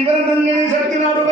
ಿವರ ತಂಗಣಿ ಶಕ್ತಿ ನಾಡು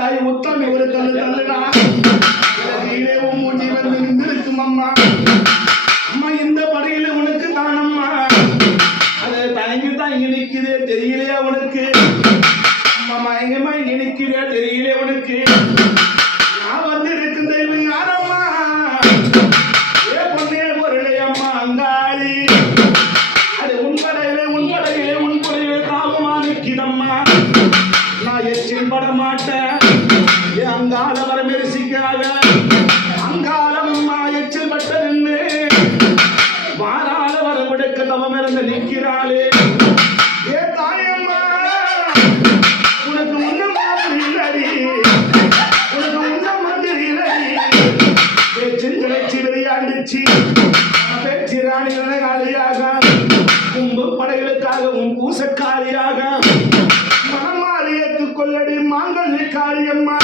தாய் உத்தம் இவரு தள்ளு தள்ளுடா கீழே உன் மூஞ்சி வந்து நின்றிருக்கும் அம்மா நான் எச்சில் பட மாட்டேன். என் அங்கால வர மெரிசிக்காக. அங்காலம் அம்மா எச்சில் பட்ட நின்று. வாரால வர விடுக்க தவம் இருந்து நிற்கிறாளே. ஏ தாயம்மா உனக்கு முன்னமா புரியலடி உனக்கு முன்னமா தெரியலடி எச்சில் கிடைச்சி விளையாண்டுச்சு. பேச்சு காலியாக. உன் படைகளுக்காக உன் பூசக்காரியாக மாங்கல் காளியம்மா.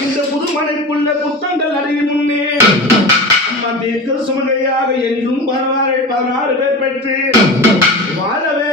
இந்த புதுமனைக்குள்ள புத்தங்கள் அடையும் முன்னே. அம்மா தீர்க்க சுமகையாக என்றும் பதினாறு பதினாறு பேர் பெற்று. வாழவே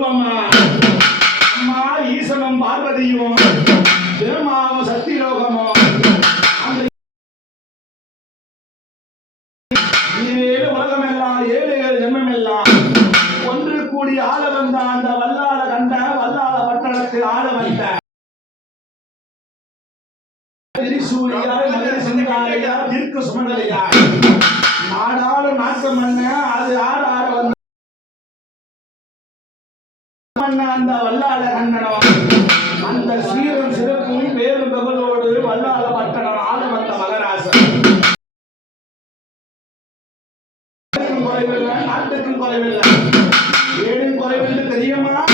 அம்மா ஈசனும் பார்வதியும் திருமாவும் ஒன்று கூடி ஆள வந்த அந்த வல்லாள கண்ட வல்லாள பட்டணத்தில் ஆள வந்த திரிசூரியார் மதுரை சிந்தாரையார் தீர்க்க சுமந்தலையார் நாடாளும் நாட்டம் அது ஆட அந்த வல்லாள கண்ணனம் அந்த சீரும் சிறப்பும் பேரும் பகலோடு வல்லாள பட்டணம் ஆலமந்த மகராசன். குறைவில்லை நாட்டுக்கும் குறைவில்லை. ஏழும் குறைவில்லை தெரியுமா?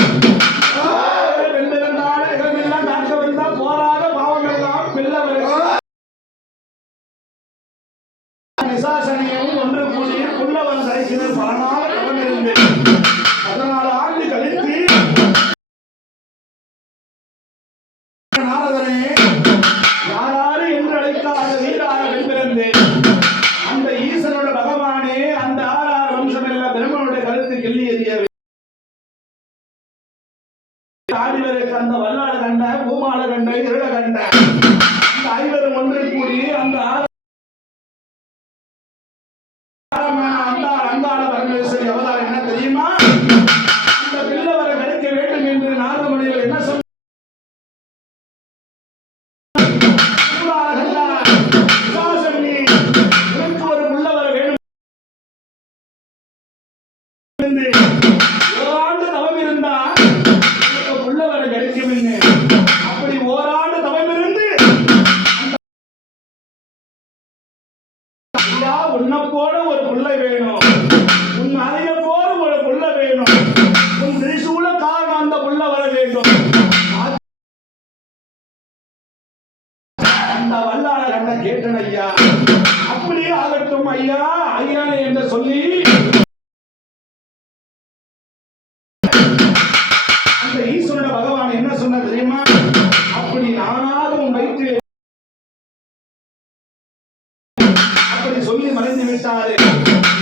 விட்டாரு.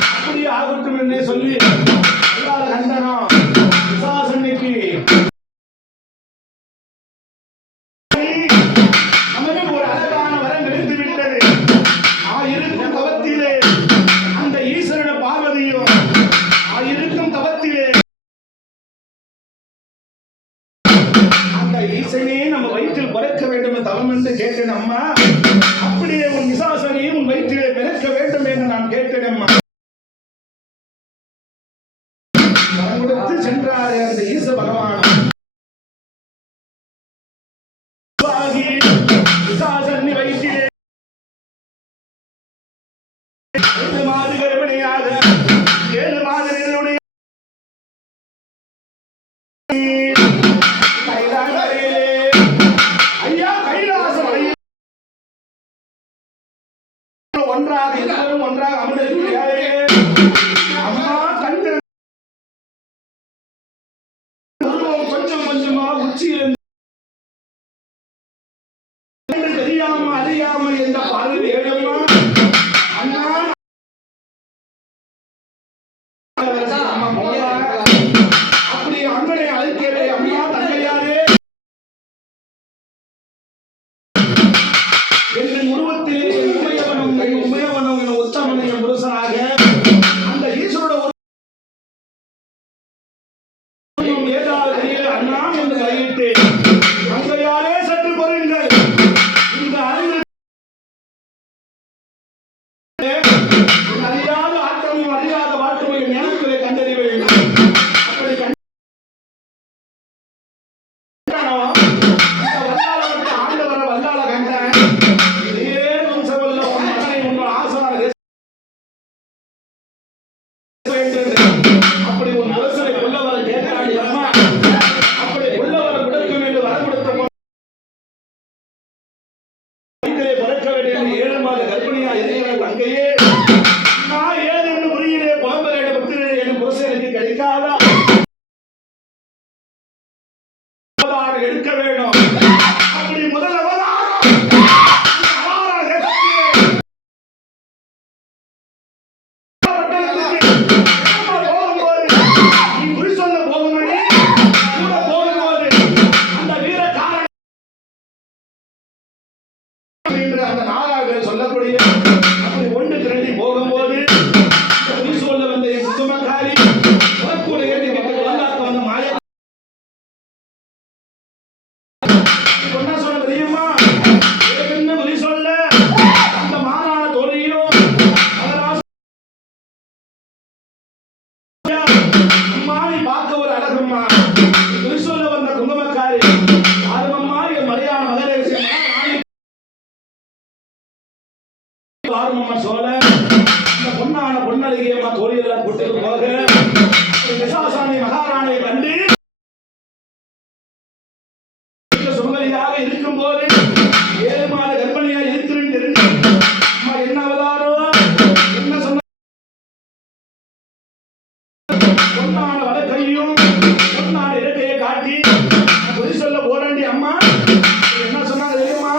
அப்படியே ஆகட்டும் என்று சொல்லி அல்லாத கண்டனம் விசாசனைக்கு ஈசனே நம்ம வயிற்றில் பிறக்க வேண்டும் தவம் என்று கேட்டேன் அம்மா. அப்படியே உன் விசாசனையும் உன் வயிற்றிலே ஒன்றாக எல்லாரும் ஒன்றாக அமர்ந்திருக்கிறாரே அம்மா கண்கள் கொஞ்சம் கொஞ்சமா உச்சியிலிருந்து தெரியாம அறியாமல் என்ற பார்வையில் எடுக்க வேண்டும். சொன்னான வழக்கையும் சொன்னான இறக்கையை காட்டி பொய் சொல்ல போறாண்டி அம்மா என்ன சொன்னாங்க தெரியுமா